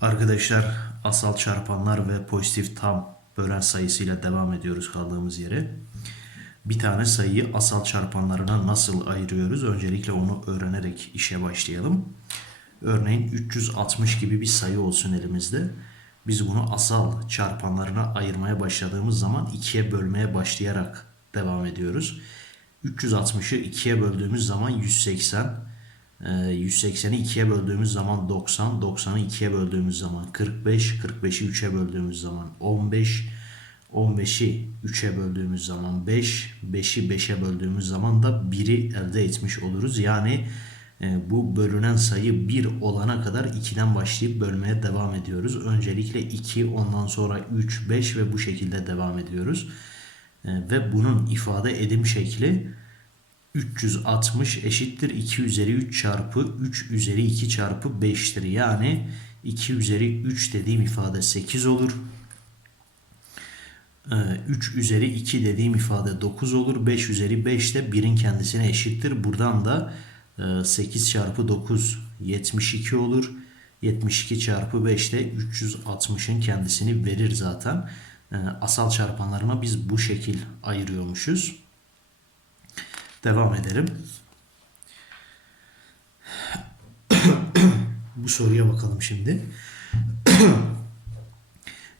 Arkadaşlar asal çarpanlar ve pozitif tam bölen sayısıyla devam ediyoruz kaldığımız yere. Bir tane sayıyı asal çarpanlarına nasıl ayırıyoruz? Öncelikle onu öğrenerek işe başlayalım. Örneğin 360 gibi bir sayı olsun elimizde. Biz bunu asal çarpanlarına ayırmaya başladığımız zaman ikiye bölmeye başlayarak devam ediyoruz. 360'ı ikiye böldüğümüz zaman 180, ee, 180'i 2'ye böldüğümüz zaman 90, 90'ı 2'ye böldüğümüz zaman 45, 45'i 3'e böldüğümüz zaman 15, 15'i 3'e böldüğümüz zaman 5, 5'i 5'e böldüğümüz zaman da 1'i elde etmiş oluruz. Yani e, bu bölünen sayı 1 olana kadar 2'den başlayıp bölmeye devam ediyoruz. Öncelikle 2, ondan sonra 3, 5 ve bu şekilde devam ediyoruz. E, Ve bunun ifade edim şekli 360 eşittir 2 üzeri 3 çarpı 3 üzeri 2 çarpı 5'tir. Yani 2 üzeri 3 dediğim ifade 8 olur. 3 üzeri 2 dediğim ifade 9 olur. 5 üzeri 5 de 1'in kendisine eşittir. Buradan da 8 çarpı 9 72 olur. 72 çarpı 5 de 360'ın kendisini verir zaten. E, Asal çarpanlarına biz bu şekil ayırıyormuşuz. Devam edelim. Bu soruya bakalım şimdi.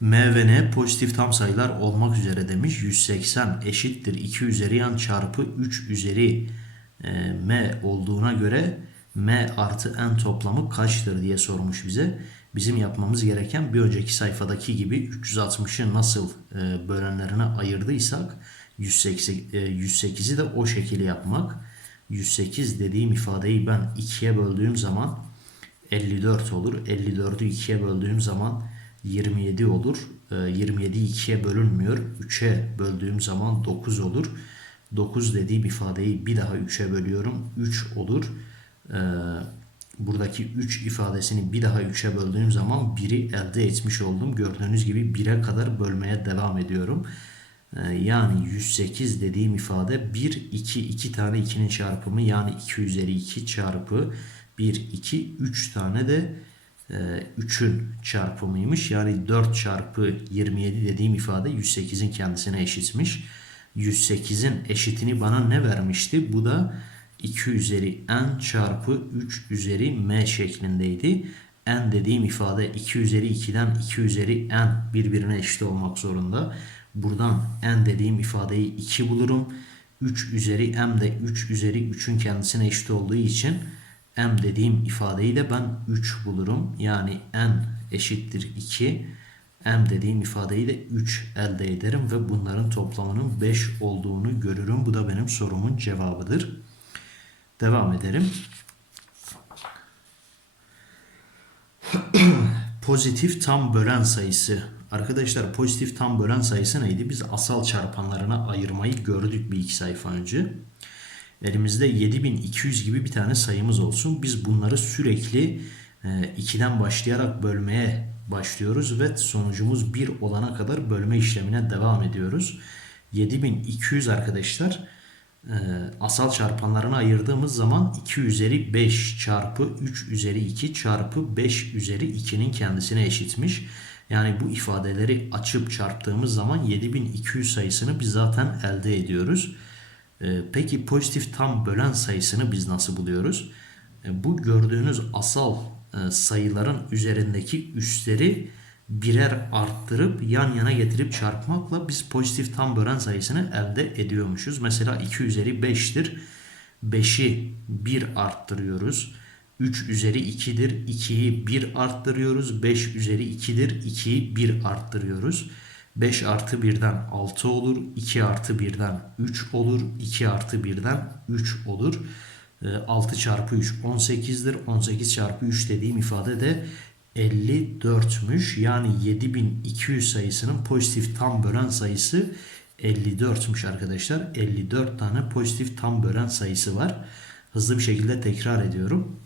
M ve N pozitif tam sayılar olmak üzere demiş. 180 eşittir 2 üzeri yan çarpı 3 üzeri e, M olduğuna göre M artı N toplamı kaçtır diye sormuş bize. Bizim yapmamız gereken bir önceki sayfadaki gibi 360'ı nasıl e, bölenlerine ayırdıysak 108'i de o şekilde yapmak. 108 dediğim ifadeyi ben 2'ye böldüğüm zaman 54 olur. 54'ü 2'ye böldüğüm zaman 27 olur. 27 2'ye bölünmüyor. 3'e böldüğüm zaman 9 olur. 9 dediğim ifadeyi bir daha 3'e bölüyorum. 3 olur. Ee, buradaki 3 ifadesini bir daha 3'e böldüğüm zaman 1'i elde etmiş oldum. Gördüğünüz gibi 1'e kadar bölmeye devam ediyorum. Ee, yani 108 dediğim ifade 1, 2, 2 tane 2'nin çarpımı yani 2 üzeri 2 çarpı 1, 2, 3 tane de 3'ün çarpımıymış. Yani 4 çarpı 27 dediğim ifade 108'in kendisine eşitmiş. 108'in eşitini bana ne vermişti? Bu da 2 üzeri n çarpı 3 üzeri m şeklindeydi. n dediğim ifade 2 üzeri 2'den 2 üzeri n birbirine eşit olmak zorunda. Buradan n dediğim ifadeyi 2 bulurum. 3 üzeri m de 3 üzeri 3'ün kendisine eşit olduğu için m dediğim ifadeyi de ben 3 bulurum. Yani n eşittir 2. m dediğim ifadeyi de 3 elde ederim ve bunların toplamının 5 olduğunu görürüm. Bu da benim sorumun cevabıdır. Devam edelim. Pozitif tam bölen sayısı. Arkadaşlar pozitif tam bölen sayısı neydi? Biz asal çarpanlarına ayırmayı gördük bir iki sayfa önce. Elimizde 7200 gibi bir tane sayımız olsun. Biz bunları sürekli 2'den başlayarak bölmeye başlıyoruz ve sonucumuz 1 olana kadar bölme işlemine devam ediyoruz. 7200 arkadaşlar e, asal çarpanlarına ayırdığımız zaman 2 üzeri 5 çarpı 3 üzeri 2 çarpı 5 üzeri 2'nin kendisine eşitmiş. Yani bu ifadeleri açıp çarptığımız zaman 7200 sayısını biz zaten elde ediyoruz. Ee, peki pozitif tam bölen sayısını biz nasıl buluyoruz? Ee, bu gördüğünüz asal e, sayıların üzerindeki üstleri birer arttırıp yan yana getirip çarpmakla biz pozitif tam bölen sayısını elde ediyormuşuz. Mesela 2 üzeri 5'tir. 5'i 1 arttırıyoruz. 3 üzeri 2'dir. 2'yi 1 arttırıyoruz. 5 üzeri 2'dir. 2'yi 1 arttırıyoruz. 5 artı 1'den 6 olur. 2 artı 1'den 3 olur. 2 artı 1'den 3 olur. 6 çarpı 3 18'dir. 18 çarpı 3 dediğim ifade de 54'müş. Yani 7200 sayısının pozitif tam bölen sayısı 54'müş arkadaşlar. 54 tane pozitif tam bölen sayısı var. Hızlı bir şekilde tekrar ediyorum.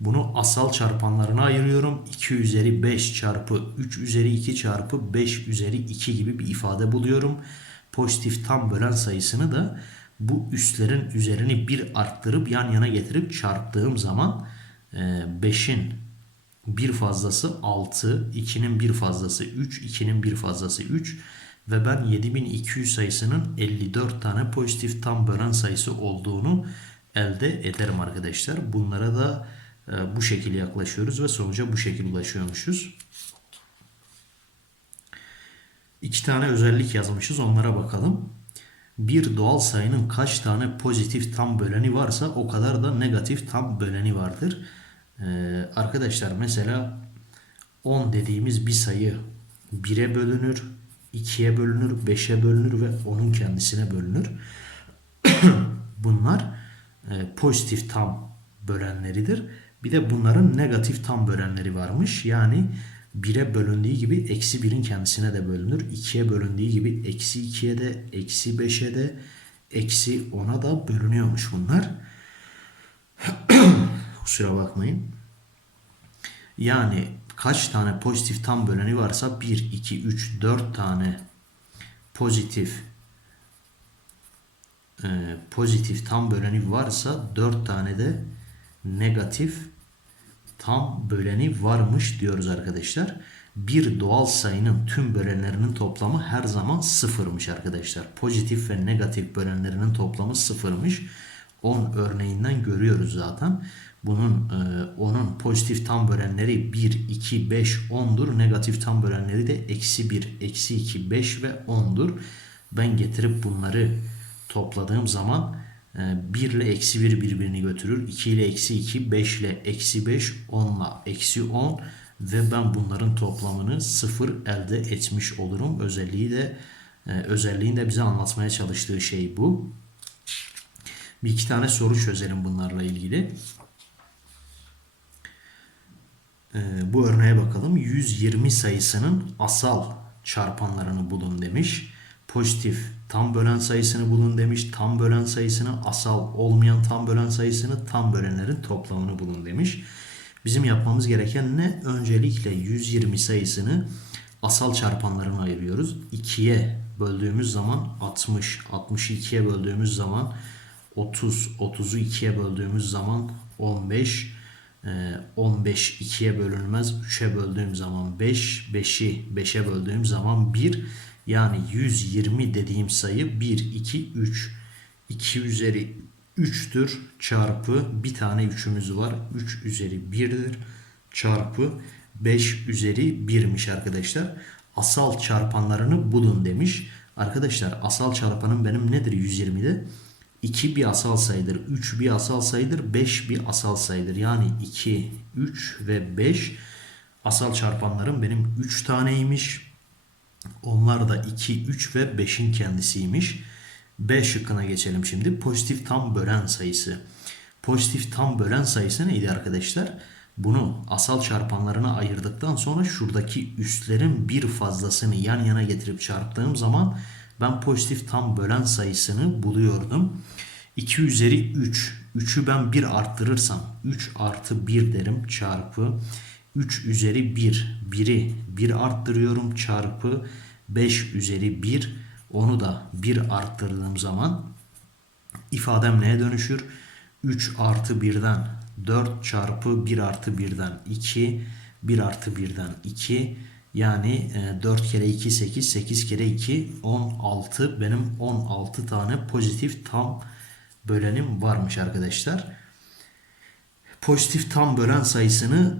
Bunu asal çarpanlarına ayırıyorum. 2 üzeri 5 çarpı 3 üzeri 2 çarpı 5 üzeri 2 gibi bir ifade buluyorum. Pozitif tam bölen sayısını da bu üstlerin üzerini bir arttırıp yan yana getirip çarptığım zaman 5'in bir fazlası 6, 2'nin bir fazlası 3, 2'nin bir fazlası 3 ve ben 7200 sayısının 54 tane pozitif tam bölen sayısı olduğunu elde ederim arkadaşlar. Bunlara da e, bu şekilde yaklaşıyoruz ve sonuca bu şekilde ulaşıyormuşuz. İki tane özellik yazmışız onlara bakalım. Bir doğal sayının kaç tane pozitif tam böleni varsa o kadar da negatif tam böleni vardır. Ee, arkadaşlar mesela 10 dediğimiz bir sayı 1'e bölünür, 2'ye bölünür, 5'e bölünür ve onun kendisine bölünür. Bunlar e, pozitif tam bölenleridir. Bir de bunların negatif tam bölenleri varmış. Yani 1'e bölündüğü gibi eksi 1'in kendisine de bölünür. 2'ye bölündüğü gibi eksi 2'ye de, eksi 5'e de, eksi 10'a da bölünüyormuş bunlar. Kusura bakmayın. Yani kaç tane pozitif tam böleni varsa 1, 2, 3, 4 tane pozitif e, pozitif tam böleni varsa 4 tane de negatif tam böleni varmış diyoruz arkadaşlar. Bir doğal sayının tüm bölenlerinin toplamı her zaman sıfırmış arkadaşlar. Pozitif ve negatif bölenlerinin toplamı sıfırmış. 10 örneğinden görüyoruz zaten. Bunun e, onun pozitif tam bölenleri 1, 2, 5, 10'dur. Negatif tam bölenleri de eksi 1, eksi 2, 5 ve 10'dur. Ben getirip bunları topladığım zaman 1 ile eksi 1 birbirini götürür. 2 ile eksi 2, 5 ile eksi 5, 10 ile eksi 10 ve ben bunların toplamını 0 elde etmiş olurum. Özelliği de e, özelliğin de bize anlatmaya çalıştığı şey bu. Bir iki tane soru çözelim bunlarla ilgili. Ee, bu örneğe bakalım. 120 sayısının asal çarpanlarını bulun demiş. Pozitif tam bölen sayısını bulun demiş. Tam bölen sayısını, asal olmayan tam bölen sayısını, tam bölenlerin toplamını bulun demiş. Bizim yapmamız gereken ne? Öncelikle 120 sayısını asal çarpanlarına ayırıyoruz. 2'ye böldüğümüz zaman 60, 60'ı 2'ye böldüğümüz zaman 30, 30'u 2'ye böldüğümüz zaman 15, 15 2'ye bölünmez. 3'e böldüğüm zaman 5, 5'i 5'e böldüğüm zaman 1. Yani 120 dediğim sayı 1, 2, 3. 2 üzeri 3'tür çarpı bir tane 3'ümüz var. 3 üzeri 1'dir çarpı 5 üzeri 1'miş arkadaşlar. Asal çarpanlarını bulun demiş. Arkadaşlar asal çarpanım benim nedir 120'de? 2 bir asal sayıdır. 3 bir asal sayıdır. 5 bir asal sayıdır. Yani 2, 3 ve 5 asal çarpanlarım benim 3 taneymiş. Onlar da 2, 3 ve 5'in kendisiymiş. B şıkkına geçelim şimdi. Pozitif tam bölen sayısı. Pozitif tam bölen sayısı neydi arkadaşlar? Bunu asal çarpanlarına ayırdıktan sonra şuradaki üstlerin bir fazlasını yan yana getirip çarptığım zaman ben pozitif tam bölen sayısını buluyordum. 2 üzeri 3. 3'ü ben 1 arttırırsam 3 artı 1 derim çarpı 3 üzeri 1. 1'i 1 arttırıyorum çarpı 5 üzeri 1. Onu da 1 arttırdığım zaman ifadem neye dönüşür? 3 artı 1'den 4 çarpı 1 artı 1'den 2 1 artı 1'den 2 yani 4 e, kere 2 8 8 kere 2 16 benim 16 tane pozitif tam bölenim varmış arkadaşlar. Pozitif tam bölen sayısını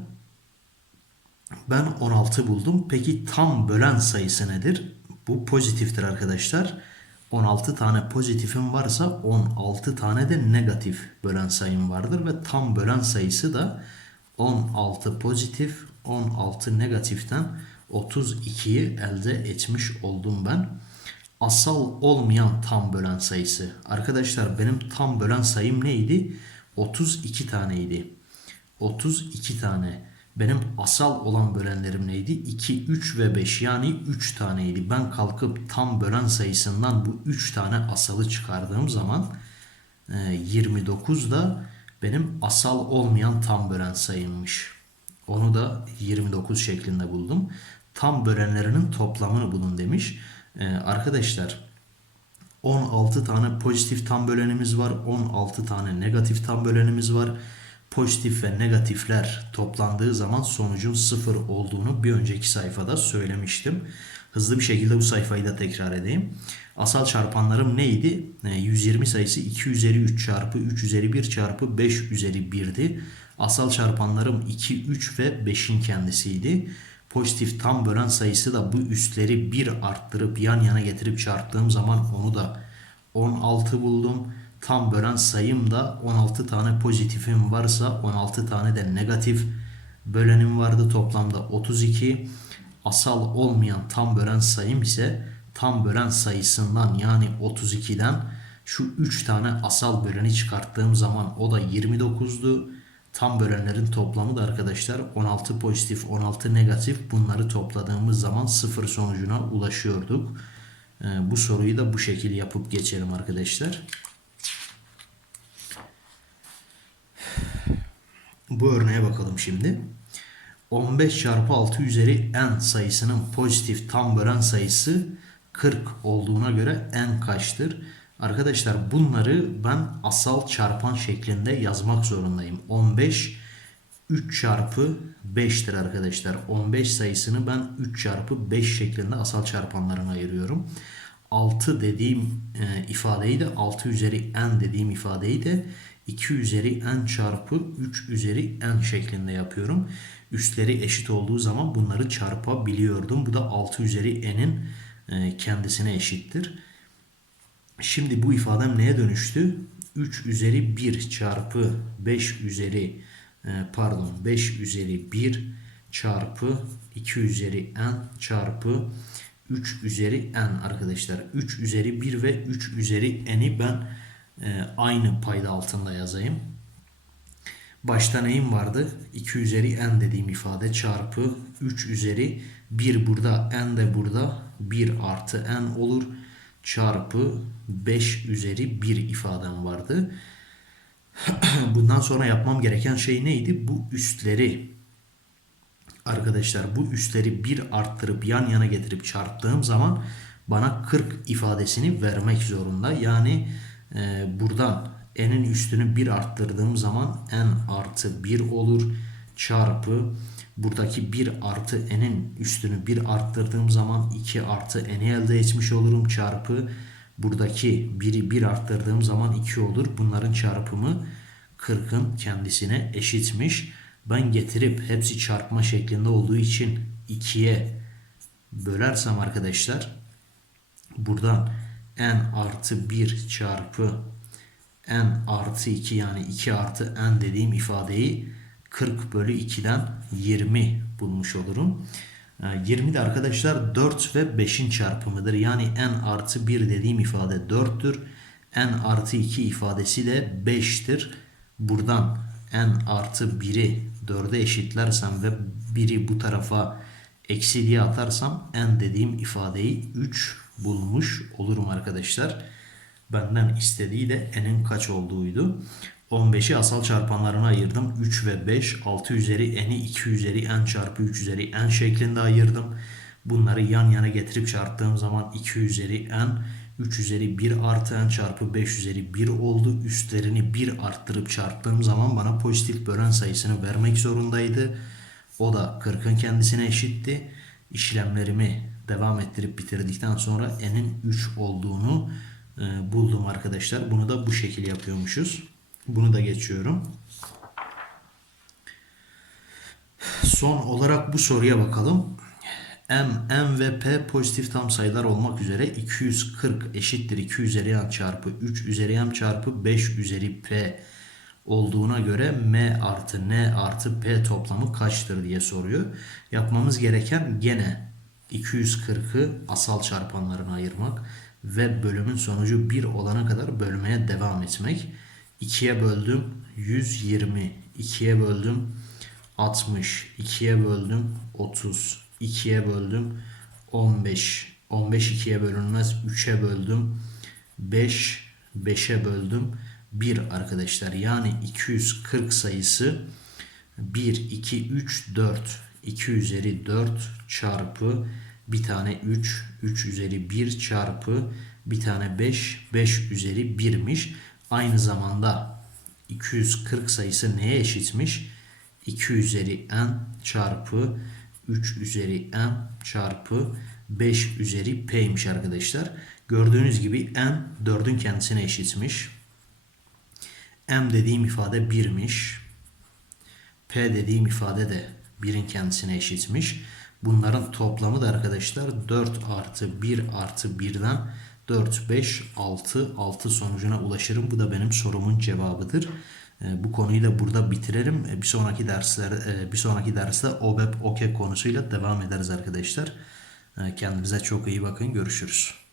ben 16 buldum. Peki tam bölen sayısı nedir? Bu pozitiftir arkadaşlar. 16 tane pozitifim varsa 16 tane de negatif bölen sayım vardır ve tam bölen sayısı da 16 pozitif 16 negatiften 32'yi elde etmiş oldum ben. Asal olmayan tam bölen sayısı. Arkadaşlar benim tam bölen sayım neydi? 32 taneydi. 32 tane. Benim asal olan bölenlerim neydi? 2, 3 ve 5 yani 3 taneydi. Ben kalkıp tam bölen sayısından bu 3 tane asalı çıkardığım zaman 29 e, da benim asal olmayan tam bölen sayımmış. Onu da 29 şeklinde buldum. Tam bölenlerinin toplamını bulun demiş. Ee, arkadaşlar 16 tane pozitif tam bölenimiz var. 16 tane negatif tam bölenimiz var. pozitif ve negatifler toplandığı zaman sonucun sıfır olduğunu bir önceki sayfada söylemiştim. Hızlı bir şekilde bu sayfayı da tekrar edeyim. Asal çarpanlarım neydi? E, 120 sayısı 2 üzeri 3 çarpı 3 üzeri 1 çarpı 5 üzeri 1'di. Asal çarpanlarım 2, 3 ve 5'in kendisiydi. Pozitif tam bölen sayısı da bu üstleri 1 arttırıp yan yana getirip çarptığım zaman onu da 16 buldum. Tam bölen sayım da 16 tane pozitifim varsa 16 tane de negatif bölenim vardı. Toplamda 32. Asal olmayan tam bölen sayım ise tam bölen sayısından yani 32'den şu 3 tane asal böleni çıkarttığım zaman o da 29'du. Tam bölenlerin toplamı da arkadaşlar 16 pozitif 16 negatif bunları topladığımız zaman sıfır sonucuna ulaşıyorduk. Ee, bu soruyu da bu şekilde yapıp geçelim arkadaşlar. Bu örneğe bakalım şimdi. 15 çarpı 6 üzeri n sayısının pozitif tam bölen sayısı 40 olduğuna göre n kaçtır? Arkadaşlar bunları ben asal çarpan şeklinde yazmak zorundayım. 15 3 çarpı 5'tir arkadaşlar. 15 sayısını ben 3 çarpı 5 şeklinde asal çarpanlarına ayırıyorum. 6 dediğim e, ifadeyi de 6 üzeri n dediğim ifadeyi de 2 üzeri n çarpı 3 üzeri n şeklinde yapıyorum. Üstleri eşit olduğu zaman bunları çarpabiliyordum. Bu da 6 üzeri n'in e, kendisine eşittir. Şimdi bu ifadem neye dönüştü? 3 üzeri 1 çarpı 5 üzeri e, pardon 5 üzeri 1 çarpı 2 üzeri n çarpı 3 üzeri n arkadaşlar. 3 üzeri 1 ve 3 üzeri n'i ben e, aynı payda altında yazayım. Başta neyim vardı? 2 üzeri n dediğim ifade çarpı 3 üzeri 1 burada n de burada 1 artı n olur çarpı 5 üzeri 1 ifadem vardı. Bundan sonra yapmam gereken şey neydi? Bu üstleri arkadaşlar bu üstleri 1 arttırıp yan yana getirip çarptığım zaman bana 40 ifadesini vermek zorunda. Yani e, buradan n'in üstünü 1 arttırdığım zaman n artı 1 olur çarpı buradaki 1 artı n'in üstünü 1 arttırdığım zaman 2 artı n'i elde etmiş olurum çarpı buradaki 1'i 1 arttırdığım zaman 2 olur. Bunların çarpımı 40'ın kendisine eşitmiş. Ben getirip hepsi çarpma şeklinde olduğu için 2'ye bölersem arkadaşlar buradan n artı 1 çarpı n artı 2 yani 2 artı n dediğim ifadeyi 40 bölü 2'den 20 bulmuş olurum. 20 ee, de arkadaşlar 4 ve 5'in çarpımıdır. Yani n artı 1 dediğim ifade 4'tür. n artı 2 ifadesi de 5'tir. Buradan n artı 1'i 4'e eşitlersem ve 1'i bu tarafa eksi diye atarsam n dediğim ifadeyi 3 bulmuş olurum arkadaşlar. Benden istediği de n'in kaç olduğuydu. 15'i asal çarpanlarına ayırdım. 3 ve 5, 6 üzeri n'i 2 üzeri n çarpı 3 üzeri n şeklinde ayırdım. Bunları yan yana getirip çarptığım zaman 2 üzeri n, 3 üzeri 1 artı n çarpı 5 üzeri 1 oldu. Üstlerini 1 arttırıp çarptığım zaman bana pozitif bölen sayısını vermek zorundaydı. O da 40'ın kendisine eşitti. İşlemlerimi devam ettirip bitirdikten sonra n'in 3 olduğunu e, buldum arkadaşlar. Bunu da bu şekilde yapıyormuşuz. Bunu da geçiyorum. Son olarak bu soruya bakalım. M, M ve P pozitif tam sayılar olmak üzere 240 eşittir 2 üzeri n çarpı 3 üzeri m çarpı 5 üzeri P olduğuna göre M artı N artı P toplamı kaçtır diye soruyor. Yapmamız gereken gene 240'ı asal çarpanlarına ayırmak ve bölümün sonucu 1 olana kadar bölmeye devam etmek. 2'ye böldüm 120, 2'ye böldüm 60, 2'ye böldüm 30, 2'ye böldüm 15, 15 2'ye bölünmez 3'e böldüm 5, 5'e böldüm 1 arkadaşlar. Yani 240 sayısı 1, 2, 3, 4. 2 üzeri 4 çarpı bir tane 3, 3 üzeri 1 çarpı bir tane 5, 5 üzeri 1'miş. Aynı zamanda 240 sayısı neye eşitmiş? 2 üzeri n çarpı 3 üzeri n çarpı 5 üzeri p'ymiş arkadaşlar. Gördüğünüz gibi n 4'ün kendisine eşitmiş. m dediğim ifade 1'miş. p dediğim ifade de 1'in kendisine eşitmiş. Bunların toplamı da arkadaşlar 4 artı 1 artı 1'den 4, 5, 6, 6 sonucuna ulaşırım. Bu da benim sorumun cevabıdır. E, Bu konuyu da burada bitirelim. E, Bir sonraki dersler, e, bir sonraki derste OBEP, OKEP konusuyla devam ederiz arkadaşlar. E, Kendinize çok iyi bakın. Görüşürüz.